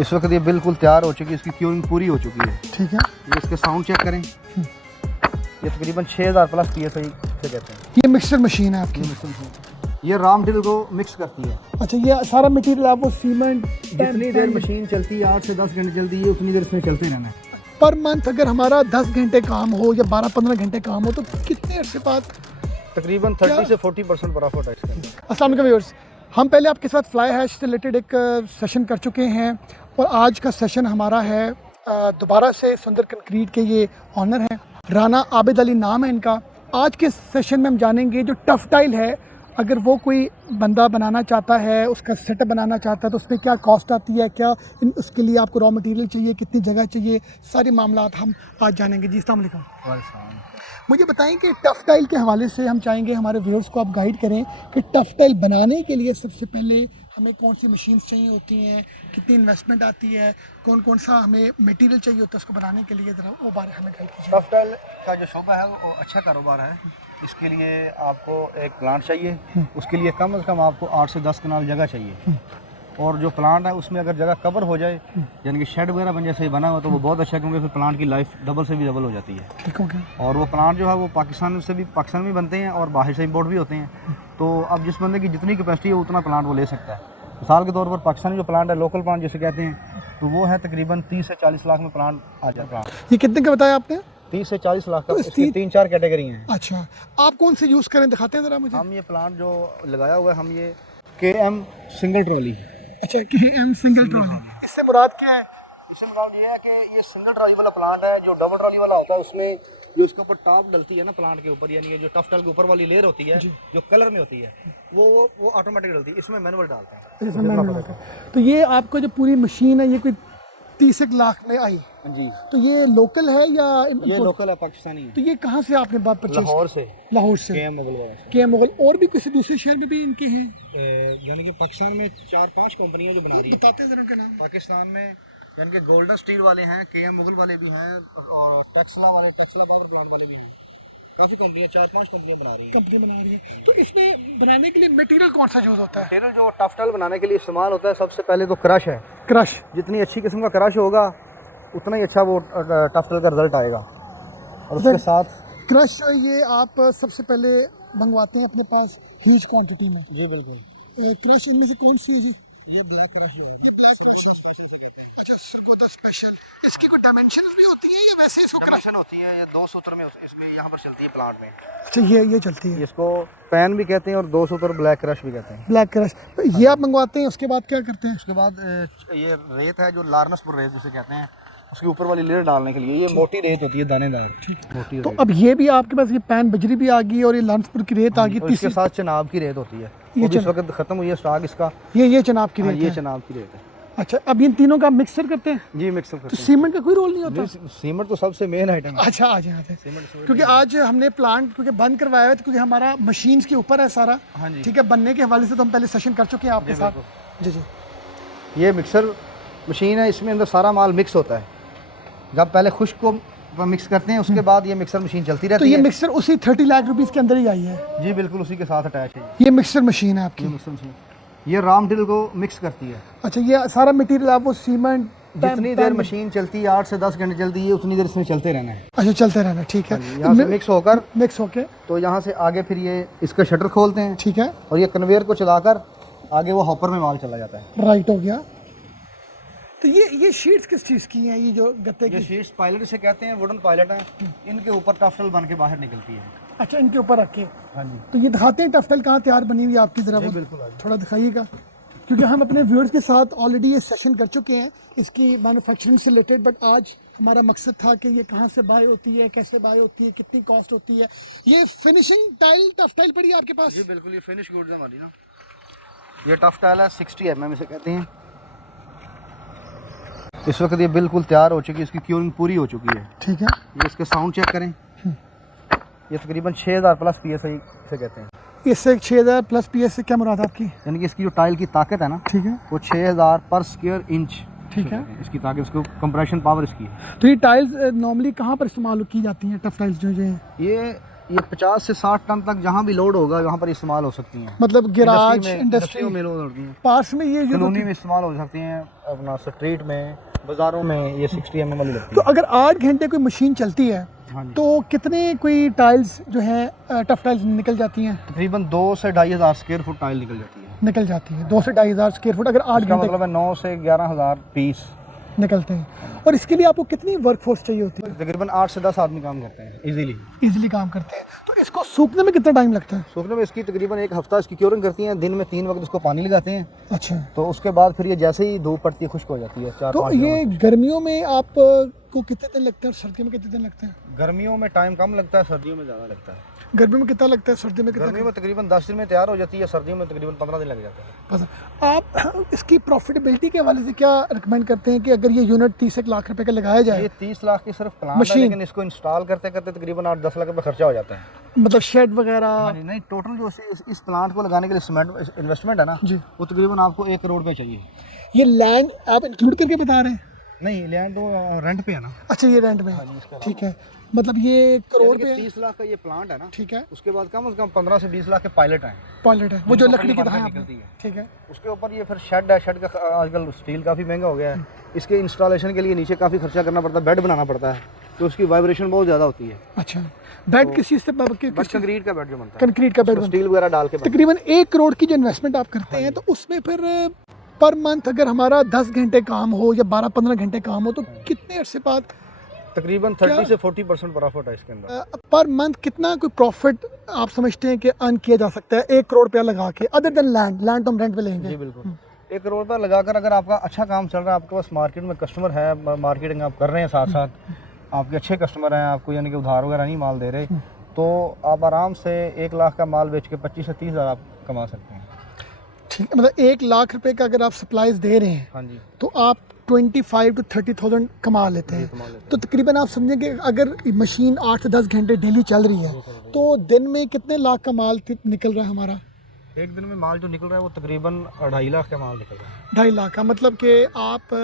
इस वक्त ये बिल्कुल तैयार हो चुकी है, इसकी क्यूरिंग पूरी हो चुकी है। ठीक है, ये इसके साउंड चेक करें, ये तकरीबन 6000 प्लस PSI से कहते हैं। ये मिक्सर मशीन है आपकी। ये रॉ मटेरियल को मिक्स करती है। अच्छा, ये सारा मटेरियल आप वो सीमेंट जितनी देर मशीन चलती है 8 से 10 घंटे चलती है, उतनी देर इसमें चलते रहना है। पर मंथ अगर हमारा 10 घंटे काम हो या 12-15 घंटे काम हो तो कितने अर्से बाद? तकरीबन 30 से 40% प्रॉफिट है इसके अंदर। अस्सलाम वालेकुम व्यूअर्स, हम पहले आपके साथ फ्लाई हैश से रिलेटेड एक सेशन कर चुके हैं और आज का सेशन हमारा है दोबारा से सुंदर कंक्रीट के ये ऑनर हैं, राना आबिद अली नाम है इनका। आज के सेशन में हम जानेंगे जो टफ टाइल है, अगर वो कोई बंदा बनाना चाहता है, उसका सेटअप बनाना चाहता है तो उसमें क्या कॉस्ट आती है, क्या उसके लिए आपको रॉ मटेरियल चाहिए, कितनी जगह चाहिए, सारे मामलात हम आज जानेंगे। जी अस्सलाम वालेकुम। मुझे बताएं कि टफ टाइल के हवाले से हम चाहेंगे हमारे व्यूअर्स को आप गाइड करें कि टफ टाइल बनाने के लिए सबसे पहले हमें कौन सी मशीन्स चाहिए होती हैं, कितनी इन्वेस्टमेंट आती है, कौन कौन सा हमें मटेरियल चाहिए होता है उसको बनाने के लिए, ज़रा वो बारे हमें गाइड कीजिए। टफ टाइल का जो शोबा है वो अच्छा कारोबार है। इसके लिए आपको एक प्लांट चाहिए, उसके लिए कम से कम आपको 8 से 10 कनाल जगह चाहिए। और जो प्लांट है उसमें अगर जगह कवर हो जाए, यानी कि शेड वगैरह बन जैसे बना हुआ, तो वो बहुत अच्छा है, क्योंकि फिर प्लांट की लाइफ डबल से भी डबल हो जाती है। ठीक हो गया। और वो प्लांट जो है वो पाकिस्तान में बनते हैं और बाहर से इंपोर्ट भी होते हैं। तो अब जिस बंदे की जितनी कैपेसिटी है उतना प्लांट वो ले सकता है। मिसाल के तौर पर पाकिस्तानी जो प्लांट है, लोकल प्लांट जिसे कहते हैं, तो वो है तकरीबन 30 से 40 लाख में प्लांट आ जाए। प्लांट ये कितने का बताया आपने? 30 से 40 लाख का। तो इसकी 3-4 कैटेगरी हैं। अच्छा, आप कौन से यूज़ करें, दिखाते हैं ज़रा मुझे। हम ये प्लांट जो लगाया हुआ है, हम ये KM सिंगल ट्रॉली। अच्छा, KM सिंगल ट्रॉली, इससे मुराद क्या है? इससे मुराद ये है कि ये सिंगल ट्रॉली वाला प्लांट है। जो डबल ट्रॉली वाला होता है उसमें जो इसके ऊपर टॉप डलती है ना प्लांट के ऊपर, यानी ये जो टफ टाइल के ऊपर वाली लेयर होती है जो कलर में होती है, वो ऑटोमेटिक डलती है। इसमें मैनुअल डालते हैं। इसमें मैनुअल डालते हैं। तो ये आपको जो पूरी मशीन है ये कोई 30 लाख में आई जी। तो ये लोकल है या ये लोकल है, पाकिस्तानी है। तो ये कहाँ से आपने बात परचेज? लाहौर से। लाहौर से। KM मुगल वाला से। KM मुगल। और भी किसी दूसरे शहर में भी इनके हैं? यानी कि पाकिस्तान में 4-5 कंपनियां जो बना रही हैं। बताते हैं जरा उनका नाम। पाकिस्तान में यानी कि गोल्डन स्टील वाले हैं, KM मुगल वाले भी हैं, और टेक्सला पावर प्लांट वाले भी हैं। काफ़ी कंपनियां, 4-5 कंपनियां बना रही हैं। कंपनी बना रही है। तो इसमें बनाने के लिए मटेरियल कौन सा यूज़ होता है? मटेरियल जो टफ टाइल बनाने के लिए इस्तेमाल होता है, सबसे पहले तो क्रश है। क्रश। जितनी अच्छी किस्म का क्रश होगा उतना ही अच्छा वो टफ टाइल का रिजल्ट आएगा। और उसके साथ क्रश ये आप सबसे पहले मंगवाते हैं अपने पास ह्यूज क्वांटिटी में? जी बिल्कुल। क्रश इनमें से कौन सी है जी? ये ब्लैक क्रश है। ये ब्लैक क्रश। अच्छा, सरगोदा स्पेशल। इसकी कोई डायमेंशंस भी होती हैं या वैसे इसको क्रश होती है? ये 2 सूत्र में इसमें यहाँ पर चलती है प्लांट में। अच्छा, ये चलती है। इसको पैन भी कहते हैं और 2 सूत्र ब्लैक क्रश भी कहते हैं। Black crush. तो ये आप मंगवाते हैं, उसके बाद क्या करते हैं? उसके बाद ये रेत है जो लार्नसपुर रेत जिसे कहते हैं, उसके ऊपर वाली लेयर डालने के लिए ये मोटी रेत होती है, दानेदार मोटी तो रेत। अब ये भी आपके पास ये पैन बजरी भी आ गई और ये लांसपुर की रेत आ गई। और इसके साथ चनाब की रेत होती है। ये इस वक्त खत्म हुई है स्टॉक इसका। ये चनाब की हाँ, रेत ये है। चनाब की रेत है। अच्छा, अब इन तीनों का मिक्सर करते हैं? जी मिक्सर तो करते हैं। सीमेंट का कोई रोल नहीं होता? सीमेंट तो सबसे मेन आइटम है। अच्छा, आ जाए क्योंकि आज हमने प्लांट क्योंकि बंद करवाया है, क्योंकि हमारा मशीन्स के ऊपर है सारा। हाँ जी। ठीक है, बनने के हवाले से तो हम पहले सेशन कर चुके हैं आपके साथ। जी जी। ये मिक्सर मशीन है, इसमें अंदर सारा माल मिक्स होता है। जब पहले खुश्क को मिक्स करते हैं, उसके बाद ये मिक्सर मशीन चलती रहती है। तो है। ये मिक्सर उसी 30 लाख रुपीस के अंदर ही आई है? जी बिल्कुल, उसी के साथ अटैच है। ये मिक्सर मशीन है आपकी? मिक्सर मशीन ये रॉ मटेरियल को मिक्स करती है। अच्छा, ये सारा मटेरियल आप वो सीमेंट जितनी देर मशीन चलती है 8 से 10 घंटे चलती है, उतनी देर इसमें चलते रहना है। अच्छा, चलते रहना। ठीक है। यहाँ से मिक्स होकर तो यहाँ से आगे फिर ये इसका शटर खोलते हैं। ठीक है। और ये कन्वेयर को चलाकर आगे वो हॉपर में माल चला जाता है। राइट हो गया। तो ये शीट्स किस चीज़ की हैं? ये जो गत्ते की शीट्स पायलट से कहते हैं, वुडन पायलट है। इनके ऊपर टफ टाइल बन के बाहर निकलती है। अच्छा, इनके ऊपर रखे। हाँ जी। तो ये दिखाते हैं टफ टाइल कहाँ तैयार बनी हुई है आपकी तरफ? बिल्कुल थोड़ा दिखाइएगा, क्योंकि हम अपने व्यूअर्स के साथ ऑलरेडी ये सेशन कर चुके हैं इसकी मैन्युफैक्चरिंग से रिलेटेड। बट आज हमारा मकसद था कि ये कहाँ से बाय होती है, कैसे बाय होती है, कितनी कॉस्ट होती है। ये फिनिशिंग टाइल टफ टाइल पड़ी है आपके पास? जी बिल्कुल, ये फिनिश गुड्स है हमारी ना। ये टफ टाइल है 60 mm इसे कहते हैं। इस वक्त ये बिल्कुल तैयार हो चुकी है, इसकी क्यूरिंग पूरी हो चुकी है। ठीक है। ये इसके साउंड चेक करें, ये तकरीबन 6000 प्लस PSI से कहते हैं। इससे 6000 प्लस PS से क्या मुराद आपकी? यानी कि इसकी जो टाइल की ताकत है ना, ठीक है, वो 6000 पर स्क्वायर इंच। ठीक है। इसकी ताकत, इसको कंप्रेशन पावर इसकी है। तो ये टाइल्स नॉर्मली कहाँ पर इस्तेमाल की जाती हैं, टफ टाइल्स जो है? ये 50 से 60 टन तक जहाँ भी लोड होगा वहाँ पर इस्तेमाल हो सकती हैं। मतलब गैराज इंडस्ट्री इंडस्ट्री में लोड होती हैं, पार्ट्स में ये यूज कॉलोनी में इस्तेमाल हो सकती हैं, अपना स्ट्रीट में, बाज़ारों में ये 60 mm वाली लगती तो है। अगर 8 घंटे कोई मशीन चलती है हाँ जी। तो कितने कोई टाइल्स जो है टफ टाइल्स निकल जाती हैं? तकरीबन 2 से 2,500 स्क्वायर फुट टाइल निकल जाती है। निकल जाती है 2 से 2,500 स्क्वायर फुट अगर 8 इसका घंटे मतलब है 9 से 11,000 पीस। निकलते हैं। और इसके लिए आपको कितनी वर्कफोर्स चाहिए होती है? तकरीबन 8 से 10 आदमी काम करते हैं इजीली। इजीली काम करते हैं। तो इसको सूखने में कितना टाइम लगता है? सूखने में इसकी तकरीबन 1 हफ्ता इसकी क्योरिंग करती हैं, दिन में 3 वक्त इसको पानी लगाते हैं, अच्छा, तो उसके बाद फिर ये जैसे ही धूप पड़ती है खुश्क हो जाती है। 4-5 तो ये गर्मियों में आप को कितने दिन लगते हैं और सर्दियों में कितने दिन लगते हैं? गर्मियों में टाइम कम लगता है, सर्दियों में ज़्यादा लगता है। गर्मियों में कितना लगता है, सर्दियों में कितना? गर्मियों में तकरीबन 10 दिन में तैयार हो जाती है, सर्दियों में तकरीबन 15 दिन लग जाते हैं। पसंद आप इसकी प्रॉफिटेबिलिटी के हवाले से क्या रिकमेंड करते हैं कि अगर ये यूनिट 30 लाख रुपए का लगाया जाए? ये 30 लाख की सिर्फ प्लांट है, मशीन। लेकिन इसको इंस्टॉल करते करते तकरीबन 8-10 लाख रुपए खर्चा हो जाता है। मतलब शेड वगैरह? हाँ जी, नहीं टोटल जो इस प्लांट को लगाने के लिए इन्वेस्टमेंट है ना जी, वो तकरीबन आपको 1 करोड़ रुपए चाहिए। ये लैंड आप इंक्लूड करके बता रहे हैं? नहीं, लैंड तो रेंट पे है ना। अच्छा, ये रेंट में हाँ है, जी, इसका ठीक है। मतलब ये करोड़ पे 30 लाख का ये प्लांट है ना, ठीक है। उसके बाद कम से कम 15 से 20 लाख के पायलट हैं, पायलट है वो जो जिनको लकड़ी की पहली तरह बार है निकलती है। ठीक है। उसके ऊपर ये फिर शेड है, शेड का आजकल स्टील काफ़ी महंगा हो गया है, इसके इंस्टॉलेशन के लिए नीचे काफ़ी खर्चा करना पड़ता है, बेड बनाना पड़ता है, तो उसकी वाइब्रेशन बहुत ज़्यादा होती है। अच्छा, बेड किस चीज़ से बस कंक्रीट का बेड जो बनता है, कंक्रीट का बेड बनता स्टील वगैरह डाल के है। तकरीबन 1 करोड़ की जो इन्वेस्टमेंट आप करते हैं तो उसमें फिर पर मंथ अगर हमारा 10 घंटे काम हो या 12-15 घंटे काम हो तो कितने अरसे बाद तकरीबन 30 से 40% प्रॉफिट है इसके अंदर। पर मंथ कितना कोई प्रॉफिट आप समझते हैं कि अर्न किया जा सकता है 1 करोड़ रुपया लगा के, अदर देन लैंड तो हम रेंट पे जी लेंगे? बिल्कुल, 1 करोड़ रुपये लगाकर अगर आपका अच्छा काम चल रहा है, आपके पास मार्केट में कस्टमर है, मार्केटिंग आप कर रहे हैं साथ साथ, आपके अच्छे कस्टमर हैं, आपको यानी कि उधार वगैरह नहीं माल दे रहे, तो आप आराम से 1 लाख का माल बेच के 25 से 30 हज़ार आप कमा सकते हैं। ठीक है, मतलब 1 लाख रुपए का अगर आप सप्लाईज दे रहे हैं हाँ जी, तो आप 25 to 30,000 कमा लेते ये हैं। कमा लेते हैं। तो तकरीबन आप समझें कि अगर मशीन 8 से 10 घंटे डेली चल रही है तो दिन में कितने लाख का माल निकल रहा है हमारा? एक दिन में माल जो निकल रहा है वो तकरीबन 2.5 लाख का माल निकल रहा है। 2.5 लाख का मतलब कि आप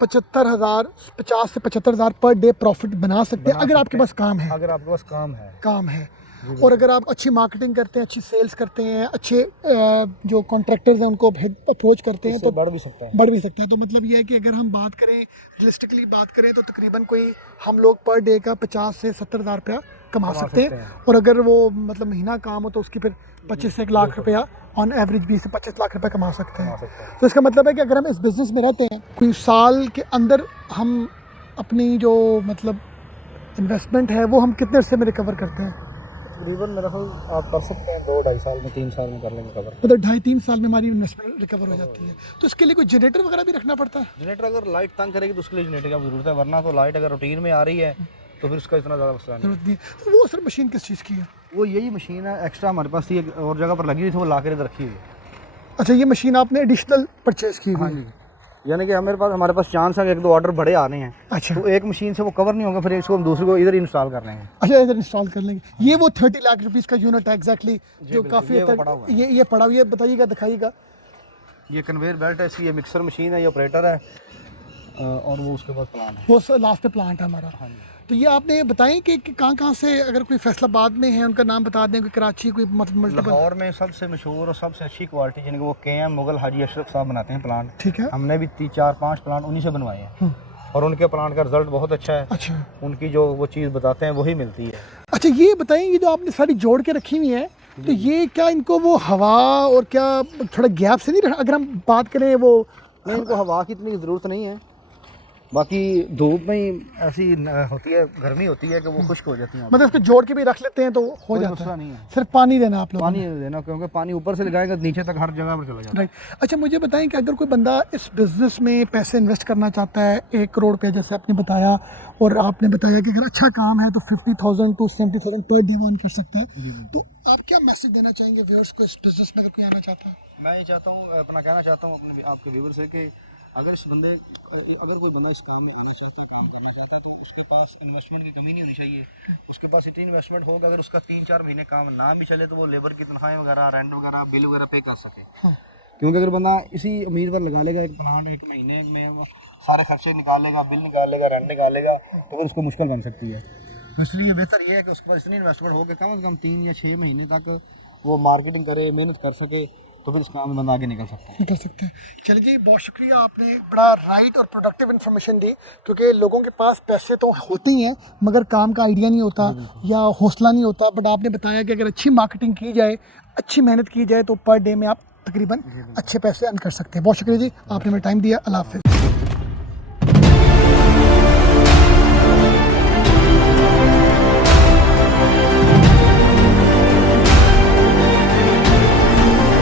75,000 50 से 75,000 पर डे प्रॉफिट बना सकते हैं अगर आपके पास काम है। अगर आपके पास काम है और अगर आप अच्छी मार्केटिंग करते हैं, अच्छी सेल्स करते हैं, अच्छे जो कॉन्ट्रैक्टर्स हैं उनको अप्रोच करते हैं तो बढ़ भी सकता है। बढ़ भी सकता है। तो मतलब ये है कि अगर हम बात करें रियलिस्टिकली बात करें तो तकरीबन कोई हम लोग पर डे का 50 से 70,000 रुपया कमा सकते हैं। और अगर वो मतलब महीना काम हो तो उसकी फिर 25 से 1 लाख रुपया ऑन एवरेज 20 से 25 लाख रुपया कमा सकते हैं। तो इसका मतलब है कि अगर हम इस बिज़नेस में रहते हैं कोई साल के अंदर हम अपनी जो मतलब इन्वेस्टमेंट है वो हम कितने अरसे में रिकवर करते हैं? तकरीबन मेरा ख्याल आप कर सकते हैं 2-2.5 साल में, 3 साल में कर लेंगे कवर। मतलब 2.5-3 साल में हमारी इन्वेस्टमेंट रिकवर हो जाती है। तो इसके लिए कोई जनरेटर वगैरह भी रखना पड़ता है? जनरेटर अगर लाइट तंग करेगी तो उसके लिए जनरेटर की जरूरत है, वरना तो लाइट अगर रूटीन में आ रही है तो फिर उसका इतना ज़्यादा मसला नहीं। जरूरत नहीं है। तो वो सर मशीन किस चीज़ की है? वो यही मशीन है, एक्स्ट्रा हमारे पास थी, एक और जगह पर लगी हुई थी, वो ला कर इधर रखी हुई है। अच्छा, ये मशीन आपने एडिशनल परचेज की हुई है? यानी कि हमारे पास चांस है कि 1-2 ऑर्डर बड़े आ रहे हैं, अच्छा, तो एक मशीन से वो कवर नहीं होगा, फिर इसको हम दूसरी को इधर इंस्टॉल कर लेंगे। अच्छा, इधर इंस्टॉल कर लेंगे। ये वो 30 लाख रुपीस का यूनिट है एग्जैक्टली जो काफ़ी ये हद तक पड़ा हुआ ये पड़ा हुआ है। बताइएगा, दिखाइएगा। ये कन्वेयर बेल्ट है, इसकी ये मिक्सर मशीन है, ये ऑपरेटर है, और वो उसके बाद प्लान है। वो सर लास्ट पे प्लांट है हमारा। हाँ जी। तो ये आपने बताएं कि कहाँ से, अगर कोई फैसलाबाद में है उनका नाम बता दें, कोई कराची, कोई मतलब मल्टीपल। लाहौर में सबसे मशहूर और सबसे अच्छी क्वालिटी जिनके वो KM मुगल हाजी अशरफ साहब बनाते हैं प्लांट। ठीक है। हमने भी 3-4-5 प्लांट उन्हीं से बनवाए हैं और उनके प्लांट का रिजल्ट बहुत अच्छा है। अच्छा, उनकी जो वो चीज़ बताते हैं वही मिलती है। अच्छा, ये बताएं, ये जो आपने सारी जोड़ के रखी हुई है तो ये क्या इनको वो हवा और क्या थोड़ा गैप से नहीं रखा? अगर हम बात करें वो नहीं, इनको हवा की इतनी ज़रूरत नहीं है, बाकी धूप में ही ऐसी होती है, गर्मी होती है कि वो खुश्क हो जाती है। मतलब इसको जोड़ के भी रख लेते हैं तो हो कोई जाता मसला है। नहीं है। सिर्फ पानी देना आप लोग पानी देना, क्योंकि पानी ऊपर से लगाएंगे तो नीचे तक हर जगह पर चला जाता है। राइट। अच्छा, मुझे बताएं कि अगर कोई बंदा इस बिज़नेस में पैसे इन्वेस्ट करना चाहता है 1 करोड़ रुपया जैसे आपने बताया, और आपने बताया कि अगर अच्छा काम है तो 50,000 to 70,000 पर डे अर्न कर सकता है, तो आप क्या मैसेज देना चाहेंगे व्यूअर्स को इस बिज़नेस में अगर कोई आना चाहता है? मैं ये चाहता हूँ, अपना कहना चाहता हूँ अपने आपके व्यूवर से कि अगर कोई बंदा इस काम में आना चाहता है, काम करना चाहता है, तो उसके पास इन्वेस्टमेंट की कमी नहीं होनी चाहिए। उसके पास इतनी इन्वेस्टमेंट हो कि अगर उसका 3-4 महीने काम ना भी चले तो वो लेबर की तनख्वाहें वगैरह, रेंट वगैरह, बिल वगैरह पे कर सके। हाँ। क्योंकि अगर बंदा इसी उम्मीद पर लगा लेगा एक प्लांट, 1 महीने में सारे खर्चे निकाल लेगा, बिल निकाल लेगा, रेंट निकाल लेगा, तो फिर उसको मुश्किल बन सकती है। तो इसलिए बेहतर ये है कि उसके पास इतनी इन्वेस्टमेंट हो कि कम से कम 3 या 6 महीने तक वो मार्केटिंग करे, मेहनत कर सके, तो फिर इस काम में बंदा आगे निकल सकता है। कर सकते हैं। चलिए जी, बहुत शुक्रिया, आपने बड़ा राइट और प्रोडक्टिव इन्फॉर्मेशन दी, क्योंकि लोगों के पास पैसे तो होते ही हैं मगर काम का आइडिया नहीं होता या हौसला नहीं होता। बट आपने बताया कि अगर अच्छी मार्केटिंग की जाए, अच्छी मेहनत की जाए, तो पर डे में आप तकरीबन अच्छे पैसे अर्न कर सकते हैं। बहुत शुक्रिया जी, आपने हमें टाइम दिया। अल्लाह हाफ़िज़।